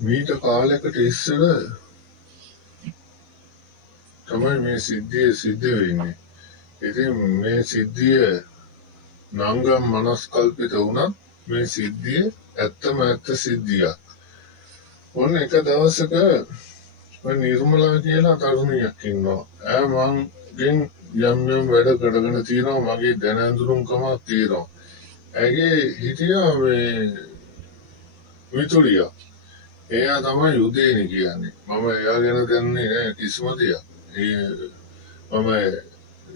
මීට කාලයකට ඉස්සර තමයි මේ සිද්ධිය සිද්ධ වෙන්නේ. ඉතින් මේ සිද්ධිය නංගම් මනස්කල්පිත වුණත් මේ සිද්ධිය ඇත්තම ඇත්ත සිද්ධියක්. ඔන්න එක දවසක නිර්මලා කියලා තරුණියක් ඉන්නවා. මංගෙන් යම් වැඩ කරගෙන තියෙනවා, මගේ දැනඳුරුම්කමක් තියෙනවා. ඇගේ හිටියා මේ මිතුරියක්. එයා තමයි උදේනි කියන්නේ. මම එයා ගැන දන්නේ නැහැ කිසිම දෙයක්. මම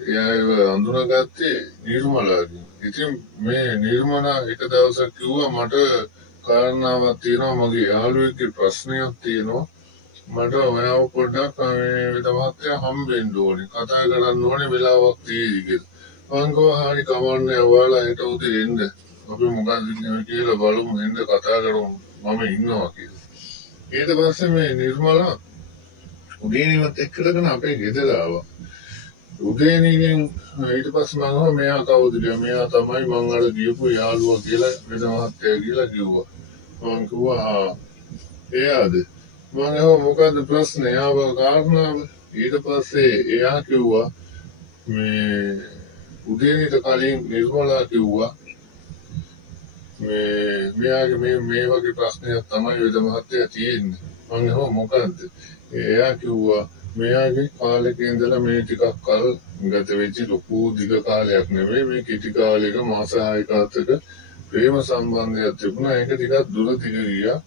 එයාව අඳුනගත්තේ නිර්මලාගෙන්. ඉතින් මේ නිර්මලා එක දවසක් කිව්වා මට කාරණාවක් තියෙනවා, මගේ යාළුවෙක්ගේ ප්‍රශ්නයක් තියෙනවා. මට ඔයාව පොඩ්ඩක් මේ විද මහත්තයා හම්බෙන්න ඕනේ. කතා කරන්න ඕනේ වෙලාවක් තියෙයි කියලා. මං කිව්වා හරි කමන්නේ, ඔයාලා හෙට උදේ එන්න. අපි මොකක්ද කියලා බලමු, එන්න කතා කරමු. මම ඉන්නවා කියලා. ඊට පස්සේ මේ නිර්මලා උදේනිවත් එක්කගෙන අපේ ගෙදර ආවා. උදේනිගෙන් ඊට පස්සේ මම අහුවා මෙයා කවුද කියලා. මෙයා තමයි මං අර ගියපු යාළුවා කියලා වෙද මහත්තයා කියලා කිව්වා. මං කිව්වා එයාද? මම අහුවා මොකද්ද ප්‍රශ්නේ? ආව කාරණාව. ඊට පස්සේ එයා කිව්වා මේ උදේනිට කලින් නිර්මලා කිව්වා මෙයාගේ මේ වගේ ප්‍රශ්නයක් තමයි වෙද මහත්තයා තියෙන්නේ. මම අහුවා මොකද්ද? එයා කිව්වා මෙයාගේ කාලෙක ඉඳලා මේ ටිකක් කල් ගත වෙච්ච ලොකු දිග කාලයක් නෙමෙයි, මේ කෙටි කාලයක මාස 6ක ප්‍රේම සම්බන්ධයක් තිබුණා. ඒක ටිකක් දුර දිග ගියා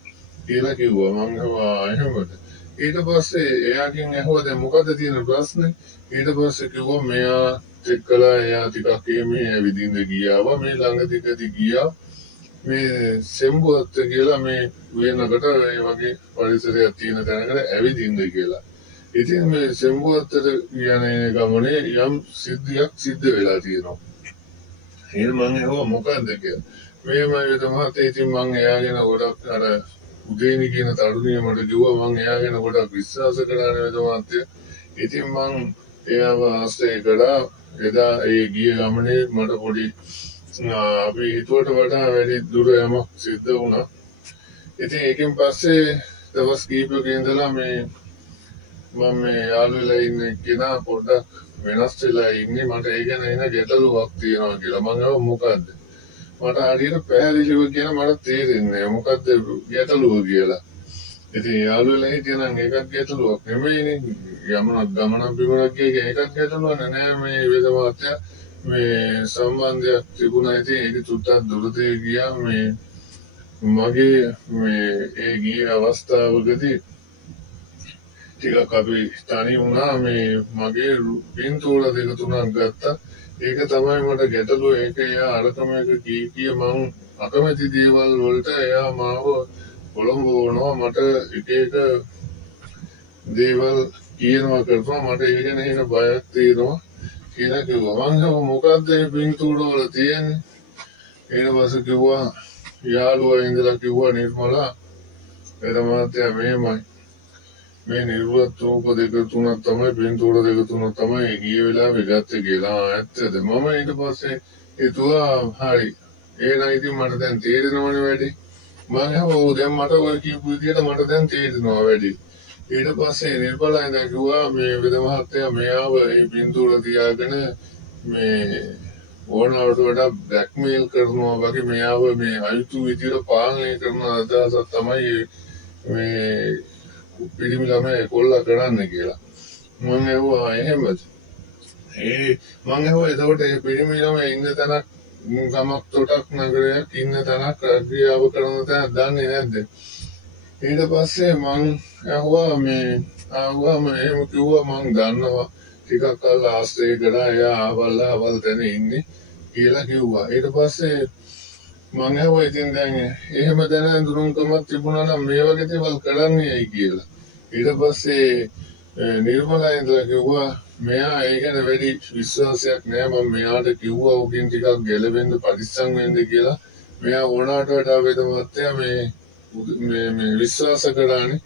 කියලා කිව්වා. මම අහුවා එහෙමද? ඊට පස්සේ එයාගෙන් ඇහුවා දැන් මොකද්ද තියෙන ප්‍රශ්නේ? ඊට පස්සේ කිව්වා මෙයා එක්කලා එයා ටිකක් මේ ඇවිදින්න ගියාවා. මේ ළඟදිකදී ගියා මේ සෙම්බුවත් කියලා මේ වෙනකට ඒ වගේ පරිසරයක් තියෙන තැනකට ඇවිදින්න කියලා. ඉතින් මේ සෙම්බුවත්තට යන ගමනේ යම් සිද්ධියක් සිද්ධ වෙලා තියෙනවා. එහෙනම් මම අහුවා මොකද්ද කියලා. මේමයි වෙද මහත්තයා. ඉතින් මම එයාගෙන ගොඩක් අර උදේනි කියන තරුණිය මට කිව්වා මම එයාගෙන ගොඩක් විශ්වාස කරානේ වෙද මහත්තයා. ඉතින් මම එයාව ආශ්‍රය කළා. එදා ඒ ගිය ගමනේ මට පොඩි අපි හිතුවට වඩා වැඩි දුර යමක් සිද්ධ වුණා. ඉතින් ඒකෙන් පස්සේ දවස් කීපයක ඉඳලා මම මේ යාළුවෙලා ඉන්න කෙනා පොඩ්ඩක් වෙනස් වෙලා ඉන්නේ. මට ඒ ගැන එන ගැටලුවක් තියෙනවා කියලා. මම අහුවා මොකද්ද? මට හරියට පැහැදිලිව කියන මට තේරෙන්නේ මොකද්ද ගැටලුව කියලා. ඉතින් යාළුවෙලා හිටියනම් ඒකත් ගැටලුවක් නෙමෙයිනේ. ගමනක් බිමනක් ගිය එකක් ගැටලුවක් නෑ. මේ වෙද මහත්තයා මේ සම්බන්ධයක් තිබුණා. ඉතින් ඒක තුට්ටක් දුරදී ගියා. මගේ ඒ ගිය අවස්ථාවකදී ටිකක් අපි තනි වුණා. මගේ පින්තූර දෙක තුනක් ගත්තා. ඒක තමයි මට ගැටලුව. ඒක එයා අරකම එක කීකිය මං අකමැති දේවල් වලට එයා මාව පොළඹවනවා. මට එක දේවල් කියනවා කරනවා. මට ඒ ගැන එන බයක් තියෙනවා කියලා කිව්වා. මං අහුවා මොකද්ද මේ පින්තූර වල තියෙන්නේ? ඊට පස්සේ කිව්වා යාළුවා ඉඳලා කිව්වා නිර්මලා වෙද මහත්තයා මෙහෙමයි. මේ නිර්වත් රූප දෙක තුනක් තමයි පින්තූර දෙක තුනක් තමයි ගිය වෙලාවේ ගත්තේ කියලා. ඇත්තද? මම ඊට පස්සේ හිතුවා හරි එහෙනම් ඉතින් මට දැන් තේරෙනවනේ වැඩි. මම අහුවා දැන් මට ඔය කියපු විදිහට මට දැන් තේරෙනවා වැඩි. ඊට පස්සේ නිර්මලා ඉඳලා කිව්වා මේ වෙද මහත්තයා මෙයාව මේ පින්තූර තියාගෙන මේ ඕනවට වඩා බ්ලැක්මේල් කරනවා වගේ මෙයාව මේ අයුතු විදිහට පාලනය කරන අදහසක් තමයි මේ පිළිමි ළමයි කොල්ලා කරන්න කියලා. මම ඇහුවා එහෙමද? මම ඇහුවා එතකොට මේ පිළිමි ළමයි ඉන්න තැනක් ගමක් තොටක් නගරයක් ඉන්න තැනක් ක්‍රියාව කරන තැනක් දන්නේ නැද්ද? ඊට පස්සේ මම ඇහුවා එහෙම කිව්වා මම දන්නවා ටිකක් කල් ආශ්‍රය කරා එයා අවල් තැන ඉන්නේ කියලා කිව්වා. ඊට පස්සේ මම ඇහුවා ඉතින් දැන් එහෙම දැනඳුරුම්කමක් තිබුණා නම් මේ වගේ දේවල් කරන්නේ ඇයි කියලා. ඊට පස්සේ නිර්මලා ඉඳලා කිව්වා මෙයා ඒ ගැන වැඩි විශ්වාසයක් නෑ. මම මෙයාට කිව්වා උකින් ටිකක් ගැලවෙන්න පරිස්සම් වෙන්න කියලා. මෙයා ඕනාට වඩා වෙද මහත්තයා මේ විශ්වාස කරානේ.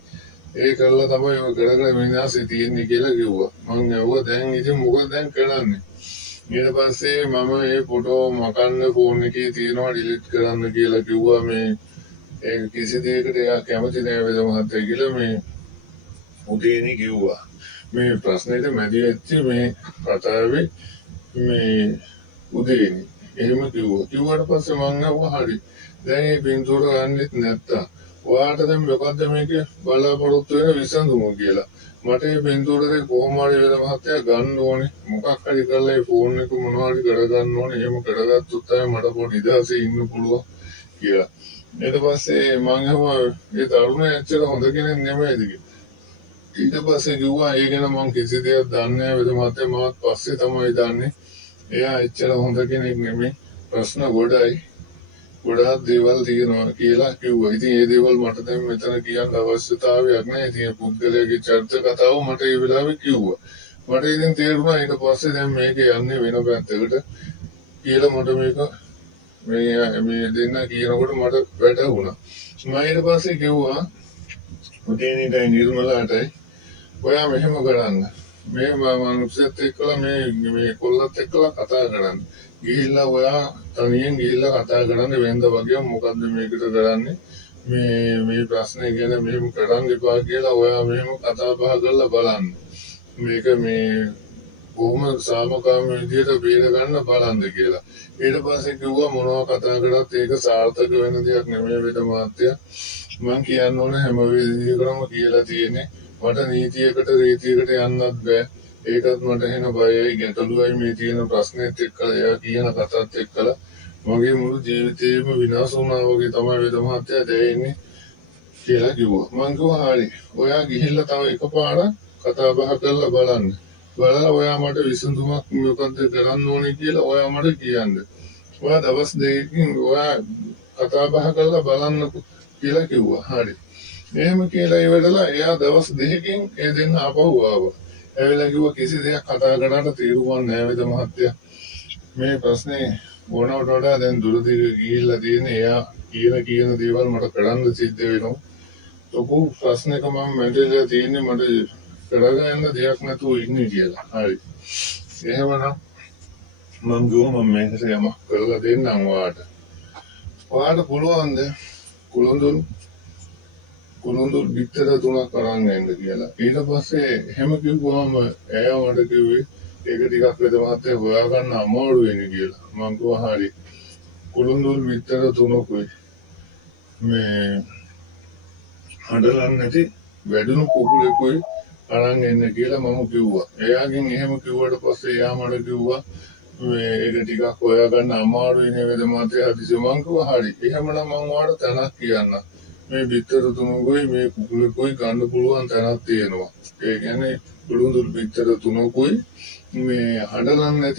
ඒ කරලා තමයි ඔය කරගෙන විනාශය තියෙන්නේ කියලා කිව්වා. මම ඇහුවා දැන් ඉතින් මොකද දැන් කරන්නේ? ඊට පස්සේ මම මේ ෆොටෝ මකන්න ෆෝන් එකේ තියනවා ඩිලීට් කරන්න කියලා කිව්වා. ඒක කිසි දෙයකට එයා කැමති නෑ වේද මහත්තයා කියලා මේ උදේනි කිව්වා. මේ ප්‍රශ්නෙට මැදි වෙච්ච මේ කතාවේ මේ උදේනි එහෙම කිව්වා. කිව්වට පස්සේ මං අහුවා හරි. දැන් මේ පින්තූර ගන්නෙත් නැත්තා. ඔයාට දැන් මොකද්ද මේකේ බලාපොරොත්තු වෙන විසඳුම කියලා. මට මේ පින්තූර දෙක කොහොම හරි වේද මහත්තයා ගන්න ඕනේ. මොකක් හරි කරලා මේ ෆෝන් එක මොනවා හරි කරගන්න ඕනේ. එහෙම කරගත්තොත් තමයි මට පොඩි ඉදාසේ ඉන්න පුළුවන් කියලා. ඊට පස්සේ මං අහුවා ඒ තරුණයා ඇත්තට හොඳ කෙනෙක් නෙමෙයිද කියලා. ඊට පස්සේ කිව්වා ඒ ගැන මං කිසි දෙයක් දන්නේ නැහැ වේද මහත්තයා මාත් පස්සේ තමයි දන්නේ. එයා එච්චර හොඳ කෙනෙක් නෙමෙයි. ප්‍රශ්න ගොඩාක් දේවල් තියෙනවා කියලා කිව්වා. ඉතින් ඒ දේවල් මට දැන් මෙතන කියන්න අවශ්‍යතාවයක් නැහැ. ඉතින් පුද්ගලයාගේ චරිත කතාව මට ඒ වෙලාවේ කිව්වා. මට ඉතින් තේරුණා ඊට පස්සේ දැන් මේක යන්නේ වෙන පැත්තකට කියලා මට මේ දෙන්න කියනකොට මට වැටහුණා. මම ඊට පස්සේ කිව්වා උදේනිටයි නිර්මලාටයි ඔයා මෙහෙම කරන්න. මේ මනුස්සයත් එක්කලා මේ කොල්ලත් එක්කලා කතා කරන්න. ගිහිල්ලා ඔයා තනියෙන් ගිහිල්ලා කතා කරන්න වෙනද වගේ මොකද්ද මේකට කරන්නේ මේ ප්‍රශ්නේ ගැන මෙහෙම කරන්න එපා කියලා ඔයා මෙහෙම කතා බහ කරලා බලන්න. මේක මේ කොහොම සාමකාමී විදියට බේර ගන්න බලන්න කියලා. ඊට පස්සේ කිව්වා මොනවා කතා කරත් ඒක සාර්ථක වෙන දෙයක් නෙමෙයි වේද මහත්තයා. මං කියන්න ඕන හැම වෙලෙදිකම කියලා තියෙන්නේ මට නීතියකට රීතියකට යන්නත් බෑ. ඒකත් මට එන බයයි ගැටලුවයි මේ තියෙන ප්‍රශ්නෙත් එක්කලා එයා කියන කතාවත් එක්කලා මගේ මුළු ජීවිතේම විනාශ වුණා වගේ තමයි වේද මහත්තයා දැනෙන්නේ කියලා කිව්වා. මං කිව්වා හරි. ඔයා ගිහිල්ලා තව එකපාරක් කතා බහ කරලා බලන්න. බලලා ඔයා මට විසඳුමක් මොකද්ද කරන්න ඕනේ කියලා ඔයා මට කියන්න. ඔයා දවස් දෙකකින් ඔයා කතා බහ කරලා බලන්නකෝ කියලා කිව්වා. හරි. එහෙම කියලා ඉවරලා එයා දවස් දෙකකින් ඒ දෙන්න ආපහු ආවා. ඇවිල්ලා කිව්වා කිසි දෙයක් කතා කරාට තීරුවක් නැහැ වේද මහත්තයා. මේ ප්‍රශ්නේ ඕනවට වඩා දැන් දුරදිග ගිහිල්ලා තියෙන එයා කියන දේවල් මට කරන්න සිද්ධ වෙනවා. ලොකු ප්‍රශ්නයක මම මැදලා තියෙන්නේ මට කරගන්න දෙයක් නැතුව ඉන්නේ කියලා. හරි. එහෙමනම් මම ගිහුවා මම මේකට යමක් කරලා දෙන්නම් ඔයාට. ඔයාට පුළුවන්ද කුළුඳුල් බිත්තර 3ක් අරන් එන්න කියලා. ඊට පස්සේ එහෙම කිව්වම එයා මට කිව්වේ ඒක ටිකක් වේද මහත්තයා හොයාගන්න අමාරු වෙන්නේ කියලා. මම කිව්වා හරි. කුළුඳුල් බිත්තර 3කුයි මේ හඬලන්නේ නැති වැඩුණු කුකුලෙකුයි අරන් එන්න කියලා මම කිව්වා. එයාගෙන් එහෙම කිව්වට පස්සේ එයා මට කිව්වා මේ ඒක ටිකක් හොයාගන්න අමාරුයි නේද මහත්තයා හදිසි. මම කිව්වා හරි. එහෙමනම් මම ඔයාලට තැනක් කියන්නම්. මේ බිත්තර 3කුයි මේ කුකුලෙකුයි ගන්න පුළුවන් තැනක් තියෙනවා. ඒ කියන්නේ කුළුඳුල් බිත්තර 3කුයි මේ හඬලන්නේ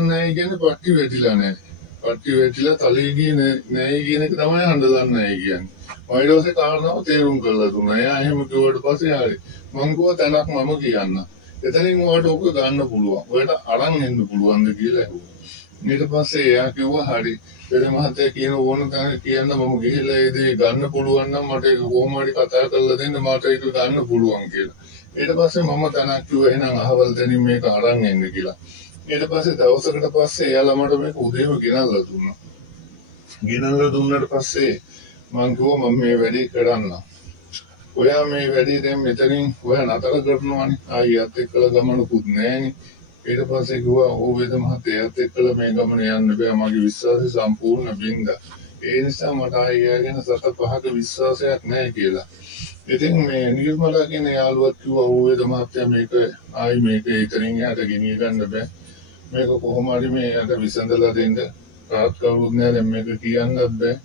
නැහැ කියන්නේ පට්ටි වැටිලා නැහැ. පට්ටි වැටිලා තලයේ ගියේ නැහැ කියන එක තමයි හඬලන්නේ නැහැ කියන්නේ. ඊට පස්සේ කාරණාව තේරුම් කරලා දුන්නා. එයා එහෙම කිව්වට පස්සේ හරි. මං කිව්වා තැනක් මම කියන්න. එතනින් ඔයාලට ඕක ගන්න පුළුවන්. ඔයාලට අරන් එන්න පුළුවන්ද කියලා ඇහුවා. ඊට පස්සේ එයා කිව්වා හරි. පෙර මහත්තයා කියන ඕන තැන කියන්න මම ගිහිල්ලා ඒ දේ ගන්න පුළුවන් නම් මට ඒක කොහොම හරි කතා කරලා දෙන්න මට ඒක ගන්න පුළුවන් කියලා. ඊට පස්සේ මම තැනක් කිව්වා එහෙනම් අහවල් තැනින් මේක අරන් එන්න කියලා. ඊට පස්සේ දවසකට පස්සේ එයාලා මට මේක උදේම ගෙනල්ලා දුන්නා. ගෙනල්ලා දුන්නාට පස්සේ මං කිව්වා මම මේ වැඩේ කරන්න. ඔයා මේ වැඩේ දැන් මෙතනින් ඔයා නතර කරනවානේ. ආයෙත් එක්කලා ගමනකුත් නැහැනේ. ඊට පස්සේ කිව්වා ඕ වේද මහත්තයාත් එක්කලා මේ ගමන යන්න බෑ. මගේ විශ්වාසය සම්පූර්ණ බින්දා. ඒ නිසා මට ආයෙ ගැන සත පහක විශ්වාසයක් නැහැ කියලා. ඉතින් මේ නිර්මලා කියන යාළුවත් කිව්වා ඕ වේද මහත්තයා මේක ඉතින් යාට ගෙනිය ගන්න බෑ. මේක කොහොම හරි මේකට විසඳලා දෙන්න. තාත් කවුරුත් නැහැ දැන් මේක කියන්නත් බෑ.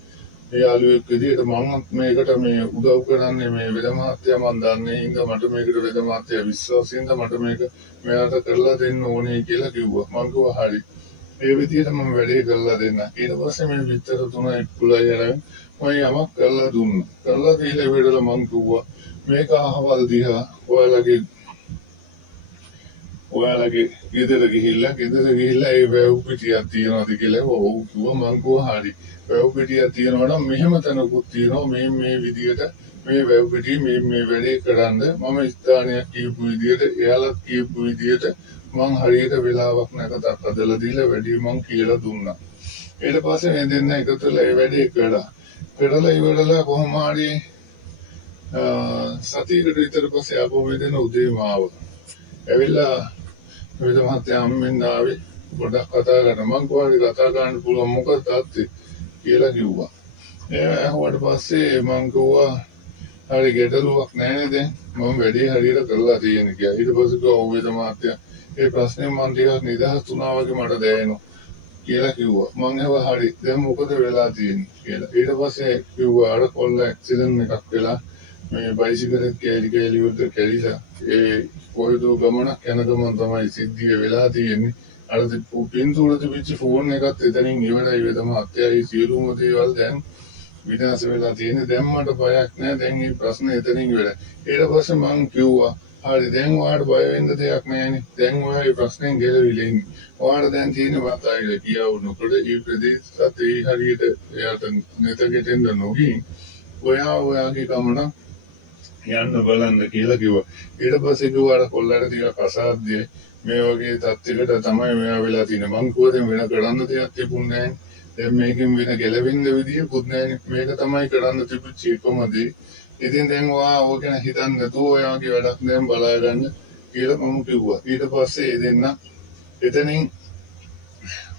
ඒ යාළුවෙක් විදිහට මම මේකට මේ උදව් කරන්නේ මේ වේද මහත්තයා මන් දන්නේ හින්දා මට මේකට වේද මහත්තයා විශ්වාසයෙන්ද මට මේක මෙයාට කරලා දෙන්න ඕනේ කියලා කිව්වා. මම කිව්වා හරි. ඒ විදිහට මම වැඩේ කරලා දෙන්න. ඊට පස්සේ මේ විතර 3 එක්කුලයි අරන් මම යමක් කරලා දුන්නා. කරලා දීලා ඉවරලා මම කිව්වා මේක අහවල් දිහා ඔයාලගේ ගෙදර ගිහිල්ලා ඒ වැව් පිටියක් තියනවාද කියලා ඔව් කිව්වා. මම කිව්වා හරි. වැව් පිටියක් තියනවා නම් මෙහෙම තැනකුත් තියෙනවා මේ විදිහට මේ වැව් පිටිය මේ වැඩේ කරන්න මම ස්ථානයක් කියපු විදිහට එයාලත් කියපු විදිහට මං හරියට වෙලාවක් නැකතත් අදලා දීලා වැඩි මං කියලා දුන්නා. ඊට පස්සේ මේ දෙන්න එකතු වෙලා ඒ වැඩේ කළා. පෙරලා ඉවරලා කොහොම හරි සතියකට විතර පස්සේ ආපහු මේ දෙන උදේම ආවා. ඇවිල්ලා විවිධ මහත්තයා අම්මෙන් ආවේ ගොඩක් කතා කරන මං කොහොමද කතා කරන්න පුළුවන් මොකද තාත්තේ කියලා කිව්වා. ඒ ඇහුවට පස්සේ මං කිව්වා හරි ගැටලුවක් නැහැ දැන් මම වැඩේ හරියට කරලා තියෙන කියලා. ඊට පස්සේ කිව්වා විවිධ මහත්තයා ඒ ප්‍රශ්නේ මං ටිකක් නිදහස් වුණා වගේ මට දැනෙනවා කියලා කිව්වා. මං ඇහුවා හරි දැන් මොකද වෙලා තියෙන්නේ කියලා. ඊට පස්සේ කිව්වා අර කොල්ල ඇක්සිඩන්ට් එකක් වෙලා මේ බයිසිකලෙත් කැලි වලට කැලිලා ඒ කොහෙද ගමනක් යන ගමන් තමයි සිද්ධිය වෙලා තියෙන්නේ. අර පින්තූර තිබිච්ච ෆෝන් එකත් එතනින් ඉවරයි වේදම අත්‍යයි සියලුම දේවල් දැන් විනාශ වෙලා තියෙන්නේ. දැන් මට බයක් නැහැ. දැන් මේ ප්‍රශ්නේ එතනින් ඉවරයි. ඊට පස්සේ මං කිව්වා හරි දැන් ඔයාලට බය වෙන්න දෙයක් නැහැනේ. දැන් ඔයා මේ ප්‍රශ්නෙන් ගැලවිලා ඉන්නේ. ඔයාලට දැන් තියෙන වතාවිල කියවුනකොට මේ ප්‍රදේශات ඒ හරියට එයාට නැතගෙතෙන්න නොගින් ඔයාගේ ගමන යන්න බලන්න කියලා කිව්වා. ඊට පස්සේ කිව්වා අර කොල්ලට ටිකක් අසාධ්‍යයි. මේ වගේ තත්යකට තමයි මෙයා වෙලා තියෙන්නේ. මං කිව්වා වෙන කරන්න දෙයක් තිබුණේ නැහැ. දැන් මේකෙන් වෙන ගැලවෙන්න විදියකුත් නැහැ. මේක තමයි කරන්න තිබුච්ච එකම දේ. ඉතින් දැන් ඔයා ඕක ගැන හිතන්න නැතුව ඔයාගේ වැඩක් දැන් බලා ගන්න කියලා මම කිව්වා. ඊට පස්සේ ඒ දෙන්න එතනින්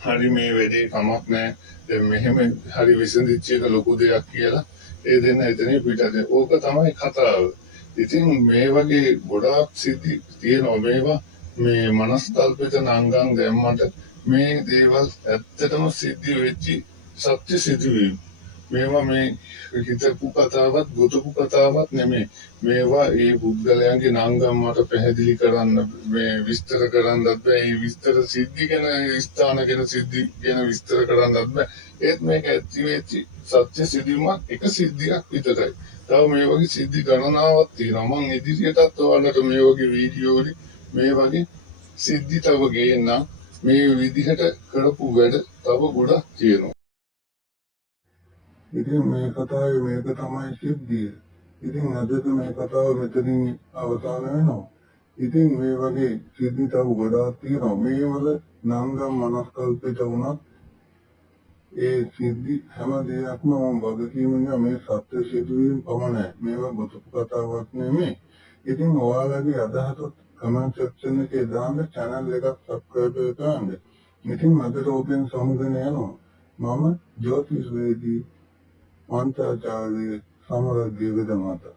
හරි මේ වැඩේ කමක් නැහැ. දැන් මෙහෙම හරි විසඳිච්ච එක ලොකු දෙයක් කියලා ඒ දෙන්න එතනින් පිටද. ඕක තමයි කතාව. ඉතින් මේ වගේ ගොඩාක් සිද්ධි තියෙනවා. මේවා මේ මනස්කල්පිත නංගන් දැම්මට මේ දේවල් ඇත්තටම සිද්ධ වෙච්ච සත්‍ය සිදුවීම්. මේවා මේ හිතපු කතාවක් ගොතපු කතාවක් නෙමෙයි. මේවා ඒ පුද්ගලයන්ගේ නංගම් මට පැහැදිලි කරන්න මේ විස්තර කරන්නත් බෑ. මේ විස්තර සිද්ධි ගැන ස්ථාන ගැන සිද්ධි ගැන විස්තර කරන්නත් බෑ. ඒත් මේක ඇති වෙච්ච සත්‍ය සිදුවීමක් එක සිද්ධියක් විතරයි. තව මේ වගේ සිද්ධි ගණනාවක් තියෙනවා. මම ඉදිරියටත් ඔයාලට මේ වගේ වීඩියෝ වලින් මේ වගේ සිද්ධි තව ගේන්න මේ විදිහට කරපු වැඩ තව ගොඩක් තියෙනවා. ඉතින් මේ කතාවේ මේක තමයි සිද්ධිය. ඉතින් අදට මේ කතාව මෙතනින් අවසන් වෙනවා. ඉතින් මේ වගේ සිද්ධි තව ගොඩාක් තියෙනවා. මේ වල නංගම් මනස්කල්පිත වුණත් ඒ සිද්ධි හැම දෙයක්ම මම වගකීමෙන් මේ සත්‍ය සිදුවීම් පමණයි. මේවා ගොතපු කතාවක් නෙමෙයි. ඉතින් ඔයාලගේ අදහසත් කමෙන්ට් සෙක්ෂන් එකේ දාන්න channel එකක් subscribe කරගන්න. ඉතින් අදට ඕකෙන් සමුගෙන යනවා. මම ජෝතිෂ් වේදී මන්ත්‍රාචාර්ය සමරද්දී වෙදමාතා